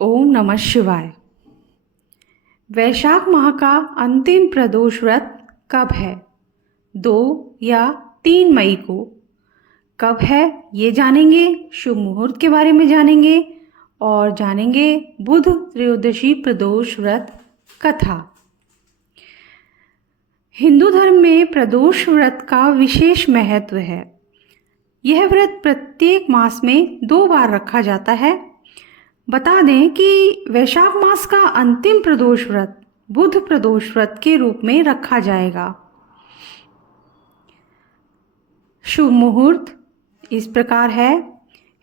ओम नमः शिवाय। वैशाख माह का अंतिम प्रदोष व्रत कब है? 2 या 3 मई को। कब है ये जानेंगे, शुभ मुहूर्त के बारे में जानेंगे और जानेंगे बुध त्रयोदशी प्रदोष व्रत कथा। हिंदू धर्म में प्रदोष व्रत का विशेष महत्व है। यह व्रत प्रत्येक मास में 2 बार रखा जाता है। बता दें कि वैशाख मास का अंतिम प्रदोष व्रत बुध प्रदोष व्रत के रूप में रखा जाएगा। शुभ मुहूर्त इस प्रकार है।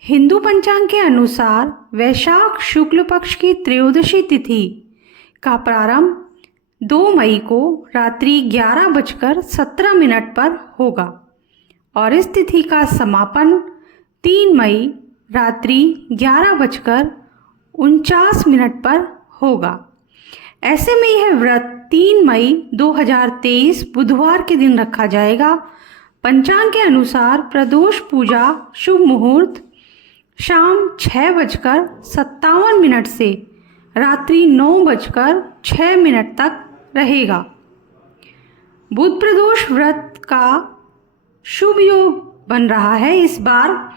हिंदू पंचांग के अनुसार वैशाख शुक्ल पक्ष की त्रयोदशी तिथि का प्रारंभ 2 मई को रात्रि 11:17 पर होगा और इस तिथि का समापन 3 मई रात्रि 11:49 पर होगा। ऐसे में यह व्रत 3 मई 2023 बुधवार के दिन रखा जाएगा। पंचांग के अनुसार प्रदोष पूजा शुभ मुहूर्त शाम 6:57 से रात्रि 9:06 तक रहेगा। बुध प्रदोष व्रत का शुभ योग बन रहा है। इस बार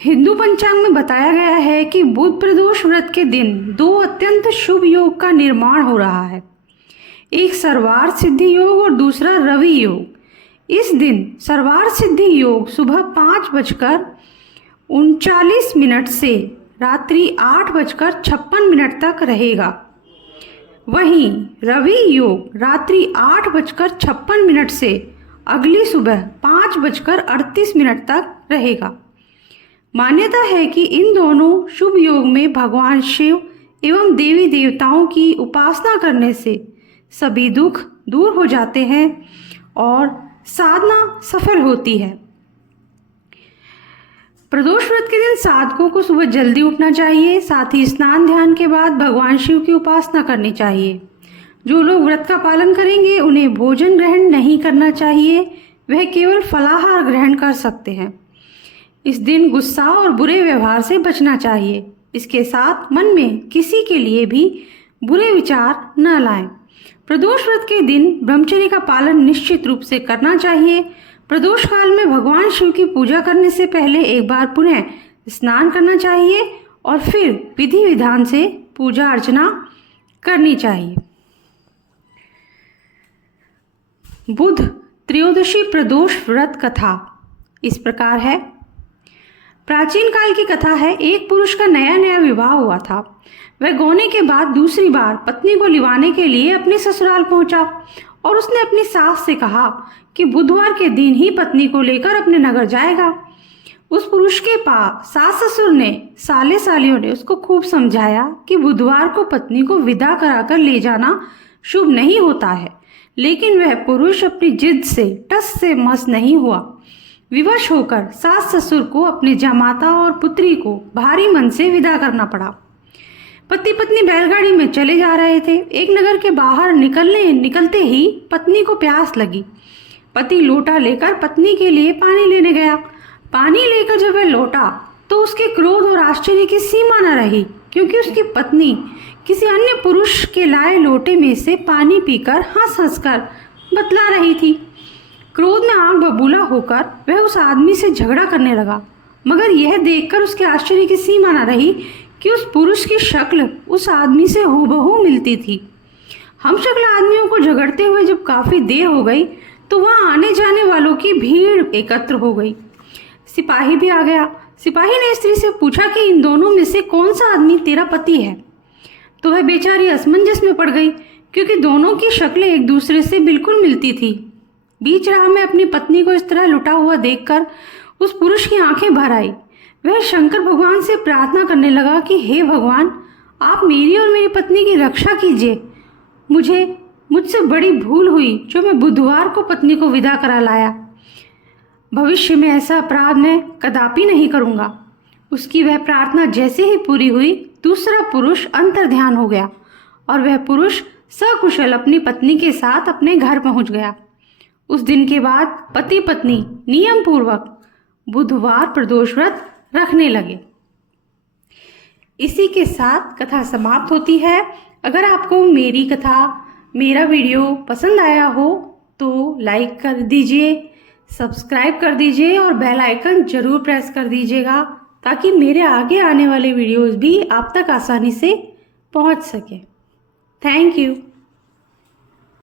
हिंदू पंचांग में बताया गया है कि बुध प्रदोष व्रत के दिन 2 अत्यंत शुभ योग का निर्माण हो रहा है। एक सर्वार्थ सिद्धि योग और दूसरा रवि योग। इस दिन सर्वार्थ सिद्धि योग सुबह 5:39 से रात्रि 8:56 तक रहेगा। वहीं रवि योग रात्रि 8:56 से अगली सुबह 5:38 तक रहेगा। मान्यता है कि इन दोनों शुभ योग में भगवान शिव एवं देवी देवताओं की उपासना करने से सभी दुख दूर हो जाते हैं और साधना सफल होती है। प्रदोष व्रत के दिन साधकों को सुबह जल्दी उठना चाहिए। साथ ही स्नान ध्यान के बाद भगवान शिव की उपासना करनी चाहिए। जो लोग व्रत का पालन करेंगे उन्हें भोजन ग्रहण नहीं करना चाहिए, वह केवल फलाहार ग्रहण कर सकते हैं। इस दिन गुस्सा और बुरे व्यवहार से बचना चाहिए। इसके साथ मन में किसी के लिए भी बुरे विचार न लाएं। प्रदोष व्रत के दिन ब्रह्मचर्य का पालन निश्चित रूप से करना चाहिए। प्रदोष काल में भगवान शिव की पूजा करने से पहले एक बार पुनः स्नान करना चाहिए और फिर विधि विधान से पूजा अर्चना करनी चाहिए। बुध त्रयोदशी प्रदोष व्रत कथा इस प्रकार है। प्राचीन काल की कथा है। एक पुरुष का नया नया विवाह हुआ था। वह गौने के बाद दूसरी बार पत्नी को लिवाने के लिए अपने ससुराल पहुंचा और उसने अपनी सास से कहा कि बुधवार के दिन ही पत्नी को लेकर अपने नगर जाएगा। उस पुरुष के पास सास ससुर ने साले सालियों ने उसको खूब समझाया कि बुधवार को पत्नी को विदा कराकर ले जाना शुभ नहीं होता है, लेकिन वह पुरुष अपनी जिद से टस से मस नहीं हुआ। विवश होकर सास ससुर को अपने जमाता और पुत्री को भारी मन से विदा करना पड़ा। पति पत्नी बैलगाड़ी में चले जा रहे थे। एक नगर के बाहर निकलते ही पत्नी को प्यास लगी। पति लोटा लेकर पत्नी के लिए पानी लेने गया। पानी लेकर जब वह लौटा तो उसके क्रोध और आश्चर्य की सीमा न रही, क्योंकि उसकी पत्नी किसी अन्य पुरुष के लाए लोटे में से पानी पीकर हंस हंसकर बतला रही थी। क्रोध में आग बबूला होकर वह उस आदमी से झगड़ा करने लगा, मगर यह देखकर उसके आश्चर्य की सीमा न रही कि उस पुरुष की शक्ल उस आदमी से हूबहू मिलती थी। हम शक्ल आदमियों को झगड़ते हुए जब काफी देर हो गई तो वहां आने जाने वालों की भीड़ एकत्र हो गई। सिपाही भी आ गया। सिपाही ने स्त्री से पूछा कि इन दोनों में से कौन सा आदमी तेरा पति है? तो वह बेचारी असमंजस में पड़ गई, क्योंकि दोनों की शक्लें एक दूसरे से बिल्कुल मिलती थी। बीच राह में अपनी पत्नी को इस तरह लुटा हुआ देखकर उस पुरुष की आंखें भर आई। वह शंकर भगवान से प्रार्थना करने लगा कि हे भगवान, आप मेरी और मेरी पत्नी की रक्षा कीजिए। मुझसे बड़ी भूल हुई जो मैं बुधवार को पत्नी को विदा करा लाया। भविष्य में ऐसा अपराध मैं कदापि नहीं करूँगा। उसकी वह प्रार्थना जैसे ही पूरी हुई, दूसरा पुरुष अंतर्ध्यान हो गया और वह पुरुष सकुशल अपनी पत्नी के साथ अपने घर पहुंच गया। उस दिन के बाद पति पत्नी नियम पूर्वक बुधवार प्रदोष व्रत रखने लगे। इसी के साथ कथा समाप्त होती है। अगर आपको मेरी कथा, मेरा वीडियो पसंद आया हो तो लाइक कर दीजिए, सब्सक्राइब कर दीजिए और बेल आइकन जरूर प्रेस कर दीजिएगा ताकि मेरे आगे आने वाले वीडियोस भी आप तक आसानी से पहुंच सके। Thank you.